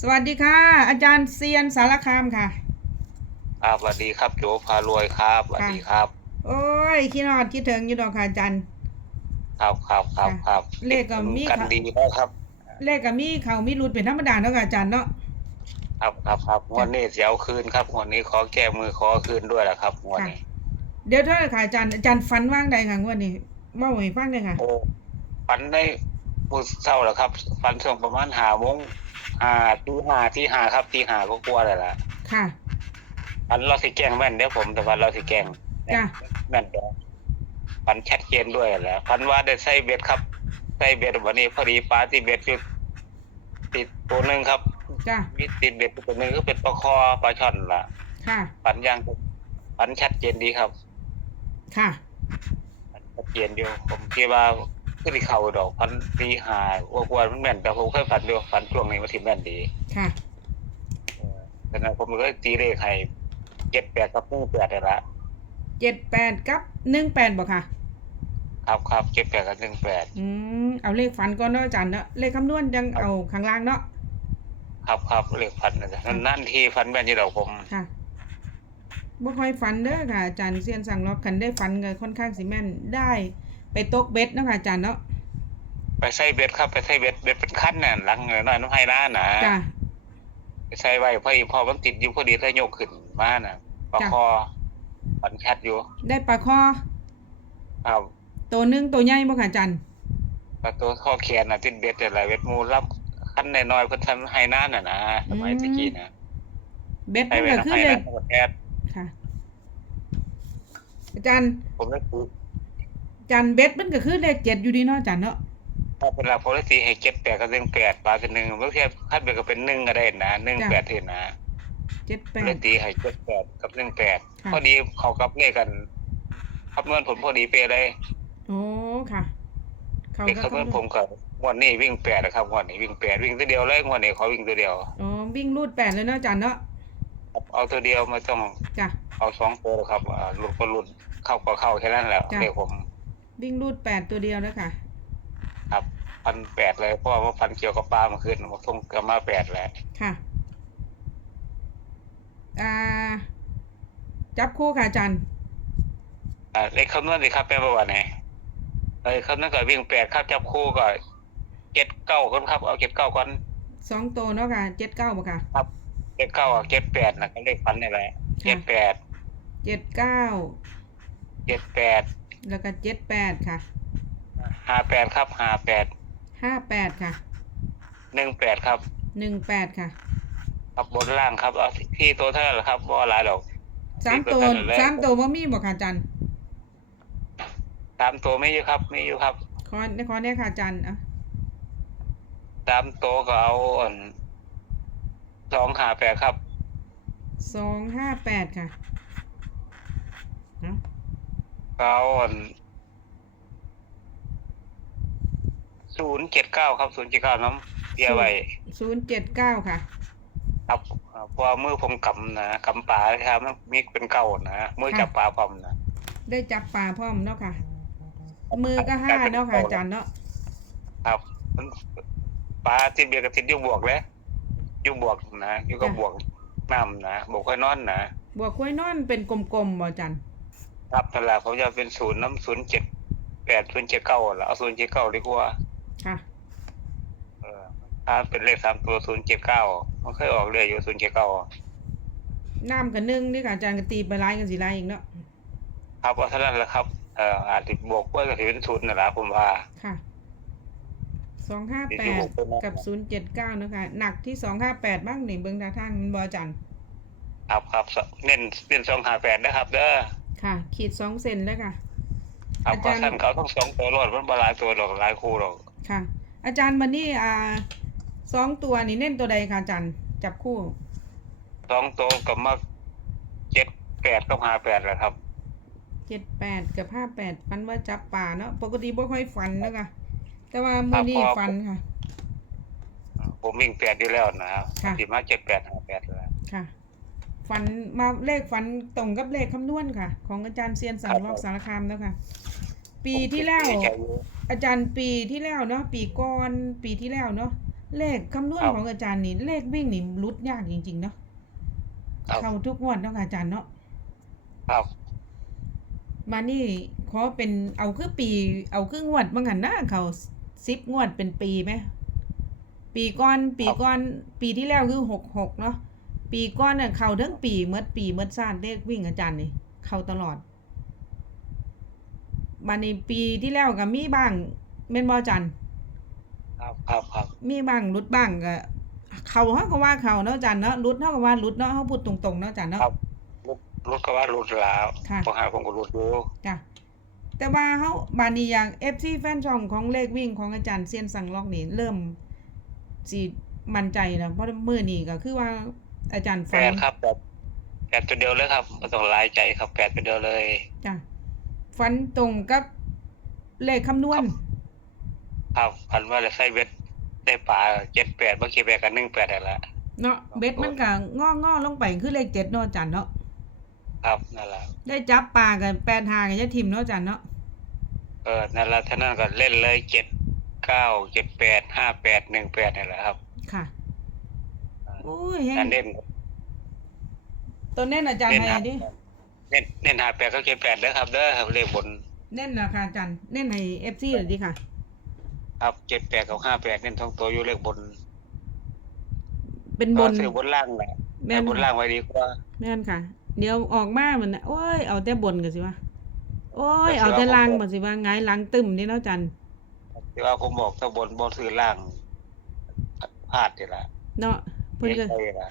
สวัสดีค่ะ อาจารย์เซียนสารคามค่ะครับสวัสดีครับโจพารวยครับสวัสดีครับ โอ้ยคิดนอดคิดถึงอยู่ดอกค่ะอาจารย์ครับครับครับค่ะครับเลขก็มีกันค่ะดีแล้วครับ เลขกับมีเขามีรุดเป็นธรรมดาเนาะค่ะอาจารย์เนาะครับครับครับงวดนี้เสียวคืนครับงวดนี้ขอแก้มือขอคืนด้วยแหละครับงวดนี้ เดี๋ยวเท่าไหร่ค่ะอาจารย์อาจารย์ฟันว่างใดค่ะงวดนี้เว่าให้ฟังเลยค่ะโอ้ฝันได้ มือเศร้าแล้วครับฝันช่วงประมาณหาโมงหาที่หาที่หาครับที่หาก็กลัวเลยล่ะค่ะฝันเราสิแกล้งแม่นเด้อผมแต่ฝันเราสิแกล้งจ้ะแม่นเด้อฝันชัดเจนด้วยแหละฝันว่าได้ใส่เบ็ดครับใส่เบ็ดวันนี้พอดีปลาที่เบ็ดอยู่ติดตัวหนึ่งครับจ้ะมีติดเบ็ดตัวหนึ่งก็เป็นปลาคอปลาช่อนล่ะ ค่ะฝันยังฝันชัดเจนดีครับ ค่ะฝันชัดเจนอยู่ผมคิดว่า ขึ้นเขาดอกฝันตีหาว่าควรมันแม่นแต่ผมเคยฝันอยู่ฝันช่วงนี้มาที่แม่นดีค่ะเออแต่นั้นผมก็ตีเลขให้เจ็ดแปดกับหนึ่งแปดเลยละเจ็ดแปดกับหนึ่งแปดบอกค่ะ ครับครับเจ็ดแปดกับหนึ่งแปดอืมเอาเลขฟันก่อนเนาะอาจารย์เนาะเลขคำนวณยังเอาข้างล่างเนาะครับครับเลขฝันนะจ๊ะนั่นๆที่ฝันแม่นที่ดอกผมค่ะบ่ค่อยฟันเด้อค่ะอาจารย์เซียนสั่งรอบคันได้ฟันก็ค่อนข้างสิแม่นได้ ไปตกเบ็ดเนาะค่ะอาจารย์เนาะไปใส่เบ็ดครับไปใส่เบ็ดเบ็ดเป็นขั้นน่ะหลังเงินน้อยน้ำให้น้านะจ้ะไปใส่ไว้พอดีพอมันติดอยู่พอดีแล้วโยกขึ้นมาน่ะปลาคอฝันชัดอยู่ ได้ปลาคอครับตัวนึ่งตัวใหญ่บ่ค่ะอาจารย์ปลาตัวข้อแขนน่ะติดเบ็ดอะไรเบ็ดมูรับขั้นน้อยๆเพิ่นทำให้น้าน่ะนะสมัยตะกี้นะเบ็ดมันก็น้ำคือเลน้าแอดค่ะ อาจารย์ผมเลยตีอ จารย์เบ็ดมันก็คือเลขเจ็ดอยู่ดีเนาะอาจารย์เนาะถ้าเป็นหลักผมเลยตีให้เจ็ดแปดกับหนึ่งแปดปลาเป็นหนึ่งบางทีขั้นเบ็ดก็เป็นหนึ่งก็ได้นะหนึ่งแปดเท่านะเจ็ดแปเลดยตีให้เจ็ดแปดกับหนึ่งแปดค่ะพอดีเขากับเลขกันคำนวณผมพอดีเป๊ะเลยโอ้ค่ะเขาเลขก็คำนวณคำนผวณมกับงวดนี้วิ่งแปดนะครับงวดนี้วิ่งแปดวิ่งตัวเดียวเลยงวดนี้เขาวิ่งตัวเดียวอ๋อวิ่งรูดแปดเลยเนาะอาจารย์เนาะเอาตัวเดียวไม่ต้องจ้ะเอาสองตัวหรอกครับอ่าหลุดก็หลุดเข้าก็เข้าแค่นั้นแหละจ้ะเลขผม วิ่งรูดแปดตัวเดียวเนาะค่ะ ครับพันแปดเลยเพราะว่าพันเกี่ยวกับปลาเมาขึ้นมาทงกับมาแปดแหละค่ะ อ่า จับคู่ค่ะอาจารย์อ่าเลขคำนวณสิครับเป็นประวัติไหนเลขคำนวณก็วิ่งแปดครับจับคู่ก็เจ็ดเก้าคนครับเอาเจ็ดเก้าก่อนสองตัวเนาะค่ะเจ็ดเก้าบ่ค่ะ เจ็ดเก้าเจ็ดแปดนะก็เลขพันนี่แหละเจ็ดแปดเจ็ดเก้าเจ็ดแปด แล้วก็เจ็ดแปดค่ะห้าแปดครับห้าแปดห้าแปดค่ะหนึ่งแปดครับหนึ่งแปดค่ะ ครับบนล่างครับเอาที่ตัวเท่านั้นแหละครับว่าหลายดอกสามตัวที่ตัวนั้นเลยสามตัวว่ามีบ่ค่ะอาจารย์สามตัวไม่อยู่ครับไม่อยู่ครับขอขอเนี่ยค่ะอาจารย์อะสามตัวก็เอาอ่อนสองห้าแปดครับสองห้าแปดค่ะเนาะก็ เอาอ่อนศูนย์เจ็ดเก้าครับศูนย์เจ็ดเก้าน้ำเบียร์ไว้ศูนย์เจ็ดเก้าค่ะ ครับอ่าเพราะว่ามือผมกำนะกำปลาครับมันมีเป็นเก่านะมือจับปลาผมนะได้จับปลาพร้อมเนาะค่ะ มือก็ห้าเนาะค่ะอาจารย์เนาะครับมันปลาที่เบียร์กับติดอยู่บวกเลยอยู่บวกนะอยู่กับบวกน้ำนะบวกค่อยนอนนะบวกคุ้ยนอนเป็นกลมๆบ่อาจารย์ ครับตลาดผมจะเป็นศูนย์น้ำศูนย์เจ็ดแปดศูนย์เจ็ดเก้าละเอาศูนย์เจ็ดเก้าดีกว่าค่ะ เออถ้าเป็นเลขสามตัวศูนย์เจ็ดเก้ามันเคยออกเรื่อยอยู่ศูนย์เจ็ดเก้าน้ำกับนึ่งนี่ค่ะอาจารย์ก็ตีไปไล่กันสิไล่อีกเนาะครับว่าเท่านั้นแหละครับเอ่ออาจจะบวกเพื่อกับที่เป็นศูนย์นะละผมว่า ค่ะสองห้าที่แปที่ดบวกเป็นนะกับศูนย์เจ็ดเก้านะคะหนักที่สองห้าแปดบ้างหนึ่งเบิ้งทางทางมันบอาจันครับครับเน้นเน้นสองหาแปดนะครับ เด้อ ค่ะ ขีดสองเซนแล้วค่ะครับอาเพราะจารย์ ท่านเขาต้องสองตัวรอดมันบหลายตัวหรอกหลายคู่หรอกค่ะ อาจารย์วันนี้อ่าสองตัวนี่เน้นตัวใดค่ะอาจารย์จับคู่สองตัวกับมาเจ็ดแปดกับหาแปดแหละครับเจ็ดแปดกับห้าแปดฟันว่าจับป่าเนาะปกติบ่ค่อยฟันนะคะแต่ว่ามื่อนี้ฟันค่ะ ผมวิ่งแปดอยู่แล้วนะครับค่ะ สิมาเจ็ดแปดหาแปดแล้วค่ะ ฟันมาเลขฟันตรงกับเลขคำนวณค่ะ ของอาจารย์เซียนสังรอกสารคามแล้วค่ะ ปีที่แล้วผมคิดในใจอยู่อาจารย์ปีที่แล้วเนาะปีก่อนปีที่แล้วเนาะเลขคำนวณครับของอาจารย์นี่เลขวิ่งนี่รุดยากจริงๆเนาะครับ เข้าทุกงวดเนาะค่ะอาจารย์เนาะครับมานี่ขอเป็นเอาคือปี เอาคืองวดบางหันนะเขาสิบงวดเป็นปีไหมปีก่อนปีก่อนปีที่แล้วคือหกหกเนาะ ปีก่อนน่ะเขาทั้งปีเมื่อปีเมื่อซาดเลขวิ่งอาจารย์นี่เข้าตลอดมาในปีที่แล้วก็มีบ้างเม่นบออาจันครับครับครับมีบ้างรุดบ้างก็เขาเฮาก็ว่าเขาเนาะอาจันเนาะรุดเฮาก็ว่ารุดเนาะเฮาพูดตรงๆเนาะอาจันเนาะครับรุดรุดก็ว่ารุดแล้วค่ะพอหาผมก็รุดอยู่จ้ะแต่ว่าเฮาบานี้อย่าง FC แฟนช่องของเลขวิ่งของอาจารย์เซียนสังลอกนี่เริ่มสิมั่นใจแล้วเพราะมื้อนี้ก็คือว่า อาจารย์แปฟังดครับแปดแปดตัวเดียวเลยครับไม่ต้องหลายใจครับแปดตัวเดียวเลย จ้ะฟันตรงกับเลขคำนวณ ครับพันว่าจะใส่เบ็ดได้ปลาเจ็ดแปดเมื่อกี้แปดกับหนึ่งแปดได้ละเนาะเบ็ดมันก็งอๆลงไปคือเลข7เนาะอาจารย์เนาะครับนั่นแหละได้จับปลากัน8หากันจะทิมเนาะอาจารย์เนาะเออนั่นแหละท่านั้นก็เล่นเลยเจ็ดเก้าเจ็ดแปดห้าแปดหนึ่งแปดนี่แหละครับ ค่ะ โอ้ยเห็นการเล่นตัวเน้นอาจารย์เน้นให้หาดิ เน้นเน้นหาแปดก็เจ็ดแปดเด้อครับเด้อครับเลขบนเน้นราคาอาจารย์เน้นให้ FC เลยดิค่ะ ครับเจ็ดแปดกับห้าแปดเน้นท้องตัวอยู่เลขบนเป็นบก็นซื้อบนล่างแหละแม่นแต่บนล่างไว้ดีกว่า แม่นค่ะ เดี๋ยวออกมามันน่ะโอ้ยเอาแต่บนก็สิว่าโอ้ยก็สิเอาว่าแต่ล่างผมบ่สิว่าหงายหลังตึมนี่เนาะจันที่ว่าผมบอกถ้าบนบนซื้อล่างพลาดนี่แหละเนาะเพิ่นก็เสียใจล่ะ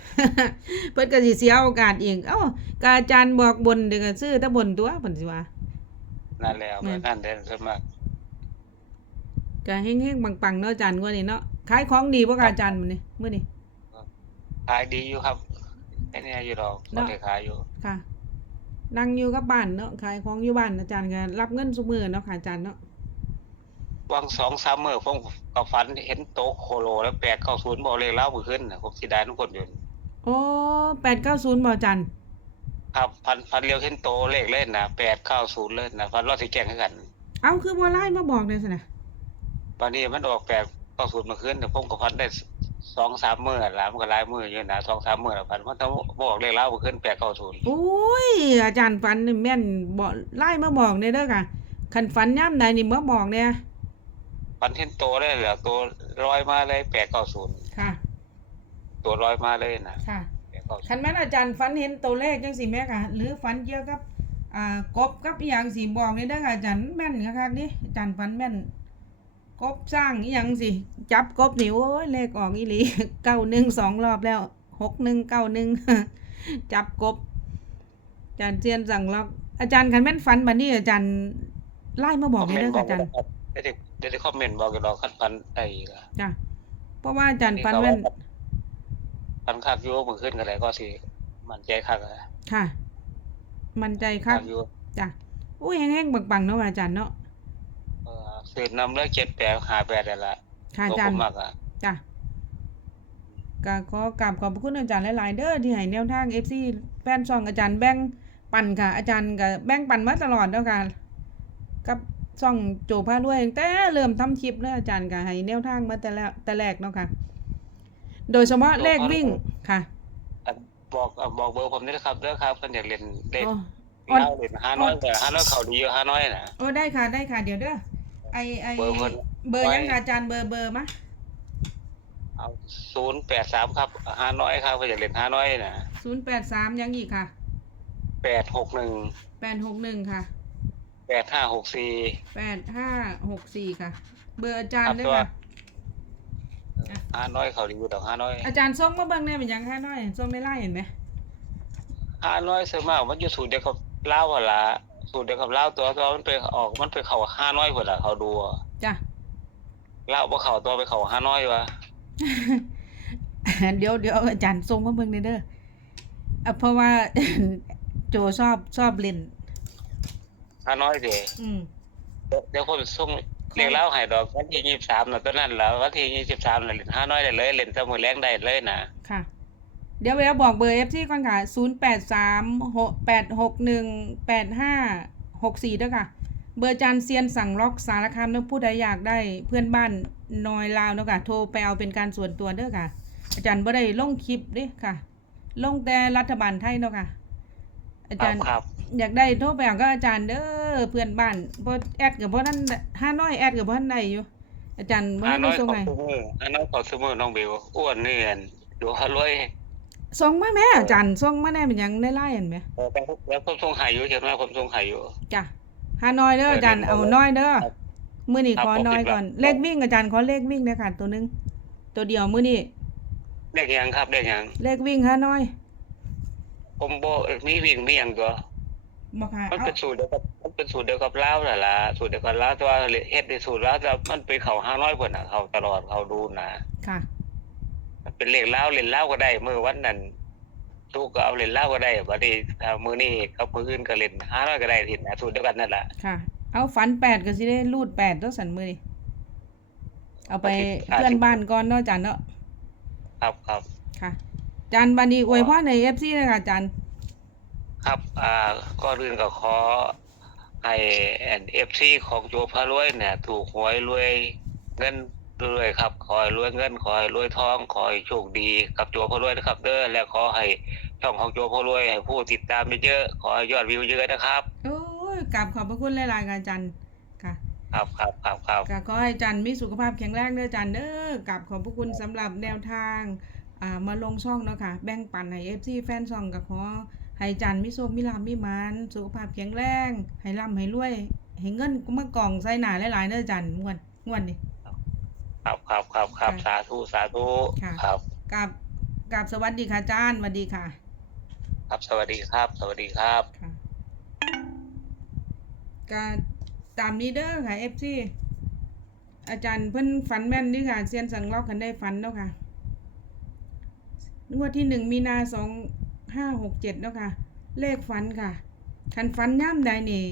เพิ่นก็สิเสียโอกาสเองเอ้ากอาจารย์บอกบนเดี๋ยวก็ซื้อแต่บนตัวเพิ่นสิว่านั่นแล้วแม่นนั่นเด่นขึ้นมากก็เฮงๆปังๆเนาะจันกว่านี้เนาะขายของดีบ่ค่ะอาจารย์มื้อนี้มื้อนี้ขายดีอยู่ครับไอ้นี่อยู่ดอกเนาะก็ได้ขายอยู่ค่ะนั่งอยู่กับบ้านเนาะขายของอยู่บ้านอาจารย์ก็รับเงินซุมื้อเนาะค่ะอาจารย์เนาะ วางสองสามมื้อผมก็ฝันเห็นโต๊ะโคโลแล้วแปดเข้าศูนย์บอกเลขเล่ามือขึ้นน่ะผมสิได้ทุกคนอยู่โอ้890บ่อาจารย์ครับพันพันเรียวเห็นโตเลขเล่นนะแปดเข้าศูนย์เล่นนะพันรอดสิแก่งคือกันเอ้าคือบ่ไลน์มาบอกได้ซั่นน่ะวันนี้มันออกแปดเข้าศูนย์มาขึ้นแต่ผมก็พันได้สองสามมื้อละมันก็หลายมื้ออยู่นะสองสามมื้อละพันมันต้องบอกเลขเล่ามือขึ้นแปดเข้าศูนย์โอ้ยอาจารย์ฝันนี่แม่นบ่ไล่มาบอกเด้อเด้อค่ะคันฝันย่ำใดนี่มาบอกเนี่ย พันเห็นโตเลยเหรอตัวลอยมาเลยแปดเข้าศูนย์ค่ะ ตัวลอยมาเลยนะค่ะแปดเข้าศูคันนย์แม่นอาจารย์ฝันเห็นตัวเลขจังซี่แม่ค่ะ หรือฝันเกี่ยวกับอ่ากบกับอีหยังสิบอกนี่เด้อค่ะอาจารย์แม่นคักๆนี่อาจารย์ฝันแม่น กบสร้างอีหยังสิจับกบนี่โอ้ยเลขออกอีหลี91สองรอบแล้ว6191จับกบ อาจารย์เจียนสั่งล็อกอาจารย์คันแม่นฝันบัดนี้อาจารย์ไล่มาบอกนี่เด้อค่ะอาจารย์ ได้ได้ ได้ได้คอมเมนต์บอกกันดอกคันพันไอ้ละจ้ะเพราะว่าอาจารย์ฟันแม่นพันคักอยู่มือขึ้นกันเลยก็สิมันใจคักอะค่ะ มันใจคัคักกอยู่จ้ะอุ้ยแห้งๆปังๆเนาะอาจารย์เนาะเออสืบนำเลยเจ็ดแปดหาแปดได้ละค่ะตัวอาจารผมย์มากอะจ้ะก็ขอกราบขอบพระคุณอาจารย์หลายๆเด้อที่ให้แนวทาง FC แฟนช่องอาจารย์แบ่งปันค่ะ อาจารย์ก็แบ่งปันมาตลอดเนาะค่ะกับ ช่องโจพาด้วยตั้งแต่เริ่มทำคลิปเนาะอาจารย์ก็ให้แนวทางมาแต่ละแต่แรกเนาะค่ะ โดยเฉพาะเลขวิ่งค่ะอันบอกอะบอกเบอร์ผมนี่นะครับเด้อครับเพิ่นอยากเล่นเลขอ๋อ อ๋อ เล่าเล่นห้าน้อยแต่ห้าน้อยเขาดีอยู่ห้าน้อยน่ะโอ้ได้ค่ะได้ค่ะเดี๋ยวเด้อไอไอเบอร์เพิ่นเบอร์ไว้ยังค่ะอาจารย์เบอร์เบอร์มะเอาศูนย์แปดสามครับห้าน้อยครับเพิ่นอยากเล่นห้าน้อยน่ะศูนย์แปดสามยังอีกค่ะแปดหกหนึ่งแปดหกหนึ่งค่ะ แปดห้าหกสี่แปดห้าหกสี่ค่ะ เบอร์อาจารครัย์บด้วยตัวค่ะ ห้าน้อยเขาดีอยู่ดอกห้าน้อยอาจารย์ส่งมาเบิ่งได้เป็นยังห้าน้อยส่งได้ไล่เห็นไหมห้าน้อยส่วนมากมันอยู่สูตรเดียวกับเล่าวหั่นล่ะสูตรเดียวกับเล่าวตัวตัวมันไปออกมันไปเข้าห้าน้อยพุ่นล่ะเขาดูอะจ้ะเล่าวบ่เข้าตัวไปเข้าห้าน้อยวะเดี๋ยวเดี๋ยวอาจารย์ส่งมาเบิ่งได้เด้ออะเพราะว่าโจชอบชอบเล่น ห้าน้อยเด้อืมเดี๋ยวผมส่งเรียกเล่าให้ดอกวันที่ยี่สิบสามนะตอนนั้นแล้ววันที่ยี่สิบสามน่ะเล่นห้าน้อยได้เลยเล่นสมุนแรงได้เลยนะค่ะ เดี๋ยวเวลาบอกเบอร์ FC ก่อนค่ะศูนย์แปดสามหกแปดหกหนึ่งแปดห้าหกสี่ด้วยค่ะ เบอร์อาจารย์เซียนสั่งล็อกสารคามเนาะผู้ใดอยากได้เพื่อนบ้านนอยลาวเนาะค่ะ โทรไปเอาเป็นการส่วนตัวเด้อค่ะ อาจารย์บ่ได้ลงคลิปเด้ค่ะ ลงแต่รัฐบาลไทยเนาะค่ะ อาครัจาบรย์ ครับอยากได้โทรไปเอาก็อาจารย์เด้อเพื่อนบ้านบ่แอดกับบ่ทันห้าน้อยแอดกับบ่ทันได้อยู่ อาจารย์บ่อาทันน้ได้อยส่งขอให้สมืออาน้อยขอสมือน้องเบลอ้วนนี่อันอยู่ฮารวยส่งมาแม่อาจารย์ส่งมาได้เป็นหยังได้ไล่อันแหมเออแต่แล้วผมส่งให้อยู่ใช่ไหมผมส่งให้อยู่ จ้ะห้าน้อยเด้ออาจารย์เอาน้อยเด้อมื้อนี้ขอน้อยก่อนเลขวิ่งอาจารย์ขอเลขวิ่งเด้อค่ะตัวหนึงตัวเดียวมื้อนี้ เด็กยังครับเด็กยังเลขวิ่งห้าน้อย ผมบ่มีวิ่งมีหยังก็บ่ค่ะมันเอาเป็นสูตรเดียวกับมันเป็นสูตรเดียวกับลาวนั่นล่ะสูตรเดียวกับลาวแต่ว่าเฮ็ดในสูตรลาวแต่มันไปเข้า500เพิ่นน่ะเข้าตลอดเข้าดูนะค่ะ มันเป็นเลขลาวเล่นลาวก็ได้มื้อวันนั้นทุกก็เอาเล่นลาวก็ได้บัดนี้ถ้ามื้อนี้กับมื้ออื่นก็เล่น500ก็ได้ทิศนะสูตรเดียวกันนั่นล่ะค่ะ เอาฝันแปดก็สิได้รูดแปดตัวสันมื้อนี้เอาไปอาทิตย์เพื่อนบ้านก่อนเนาะอาจารย์เนาะครับครับค่ะอา จารย์บัดนี้อวยพรใน FC เลยค่ะอาจารย์ครับ อ่าก็อื่นก็ขอให้แอนเอฟซีของโจพารวยเนี่ย ถูกหวยรวยเงินรวยครับ ขอให้รวยเงิน ขอให้รวยทอง ขอให้โชคดีกับโจพารวยนะครับ เด้อและขอให้ช่องของโจพารวยให้ผู้ติดตามเยอะๆขอให้ยอดวิวเยอะนะครับโอ้ยกราบขอบพระคุณหลายๆค่ะอาจารย์ค่ะครับครับครับครับก็ขอให้อาจารย์มีสุขภาพแข็งแรงเด้ออาจารย์เด้อกราบขอบพระคุณสำหรับแนวทางอ่า มาลงช่องเนาะค่ะ แบ่งปันให้ FC แฟนช่องก็ขอให้อาจารย์มีโชคมีลาภมีหมานสุขภาพแข็งแรงให้ร่ำให้รวยให้เงินมากองใส่หน้าหลายๆเด้ออาจารย์งวดงวดนี้ครับครับครับครับค่ะสาธุสาธุค่ะครับกับกับสวัสดีค่ะอาจารย์สวัสดีค่ะ ครับสวัสดีครับ สวัสดีครับค่ะก็ตามนี้เด้อค่ะ FC อาจารย์เพิ่นฝันแม่นเนี่ค่ะเซียนสังเล่าคันได้ฝันแล้วค่ะ งวดที่หนึ่งมีนาสองห้าหกเจ็ดแล้วค่ะ เลขฝันค่ะคันฝันย่ำใดนี่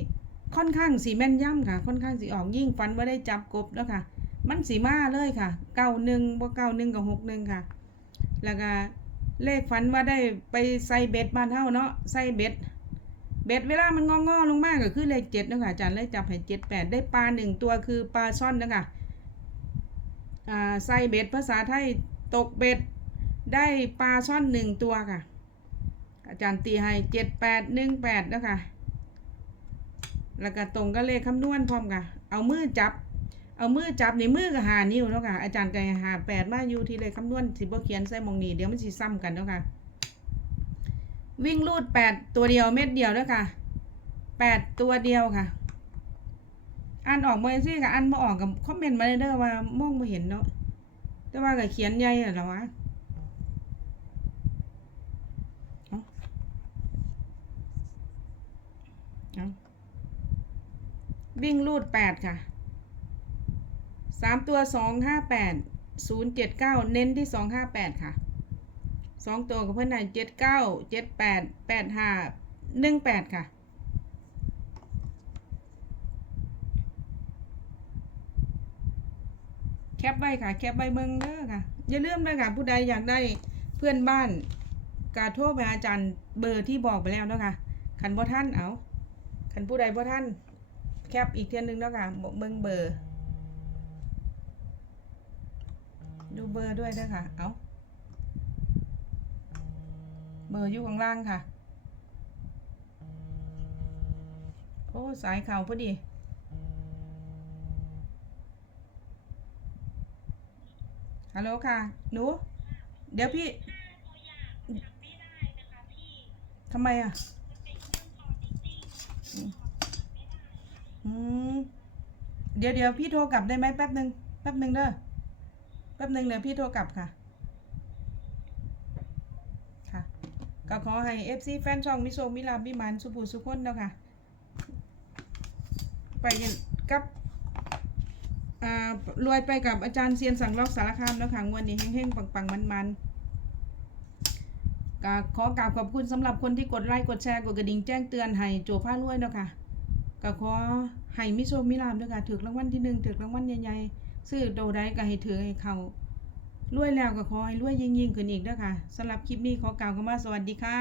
ค่อนข้างสีแม่นย่ำค่ะ ค่อนข้างสีออกยิ่งฝันว่าได้จับกบแล้วค่ะ มันสีมาเลยค่ะเก้าหนึ่งบ่เก้าหนึ่งกับหกหนึ่งค่ะ แล้วก็เลขฝันว่าได้ไปใส่เบ็ดบ้านเฮาเนาะใส่เบ็ดเบ็ดเวลามันงองอๆลงมากก็คือเลขเจ็ดนะคะอาจารย์เลยจับให้เจ็ดแปดได้ปลาหนึ่งตัวคือปลาช่อนนะคะอ่าใส่เบ็ดภาษาไทยตกเบ็ด ได้ปลาช่อนหนึ่งตัวค่ะ อาจารย์ตีให้เจ็ดแปดหนึ่งแปดนะคะแล้วก็ตรงก็เลขคำนวณพร้อมค่ะ เอามือจับ เอามือจับนี่มือก็หานิ้วเนาะค่ะ อาจารย์ก็ห้าแปดมาอยู่ที่เลขคำนวณสิบเขียนใส่มองนี้เดี๋ยวมันสิซ้ำกันเนาะค่ะ วิ่งลูดแปดตัวเดียวเม็ดเดียวด้วยค่ะแปดตัวเดียวค่ะอ่านออกมาสิค่ะอ่านมาออกกับคอมเมนต์มาเลยเด้อว่ามองไม่เห็นเนาะแต่ว่าก็เขียนใหญ่เหรอวะเอาเอา วิ่งลูดแปดค่ะสามตัวสองห้าแปดศูนย์เจ็ดเก้าเน้นที่สองห้าแปดค่ะสองตัวกับเพื่อนไหนเจ็ดเก้าเจ็ดแปดแปดห้าหนึ่งแปดค่ะแคปไว้ค่ะแคปไว้เบิ่งเด้อค่ะ อย่าลืมเลยค่ะ ผู้ใดอยากได้เพื่อนบ้านกาโทรไปอาจารย์เบอร์ที่บอกไปแล้วเนาะค่ะคันบ่ท่านเอา คันผู้ใดบ่ท่านแคปอีกเทียนหนึงเนาะค่ะบอกเบิ่งเบอร์ ดูเบอร์ด้วยด้อค่ะ เอาเบอร์อยู่ข้างล่างค่ะ โอ้ สายเข่าพอดี ฮัลโหลค่ะ หนู เดี๋ยวพี่ทำไมอะ เดี๋ยวเดี๋ยวพี่โทรกลับได้ไหมแป๊บหนึ่งแป๊บหนึ่งเด้อแป๊บหนึ่งเดี๋ยวพี่โทรกลับค่ะ ค่ะ ก็ขอให้ FC แฟนช่องมิโซมิลาบิมานสุภูสุพนเนาะค่ะ ไปกันกับอ่ารวยไปกับอาจารย์เซียนสั่งลอกสารคามเนาะค่ะงวดนี้เฮงๆปังๆมันๆ ก็ขอกราบขอบคุณสำหรับคนที่กดไลค์กดแชร์กดกระดิ่งแจ้งเตือนให้โจผ้ารวยเนาะค่ะก็ขอให้มิโซมิลามด้วยค่ะถือรางวัลที่หนึ่งถือรางวัลใหญ่ๆซื้อโดได้ก็ให้ถือให้เขารวยแล้วก็ขอให้รวยยิ่งๆขึ้นอีกเด้อค่ะสำหรับคลิปนี้ขอกล่าวคำว่าสวัสดีค่ะ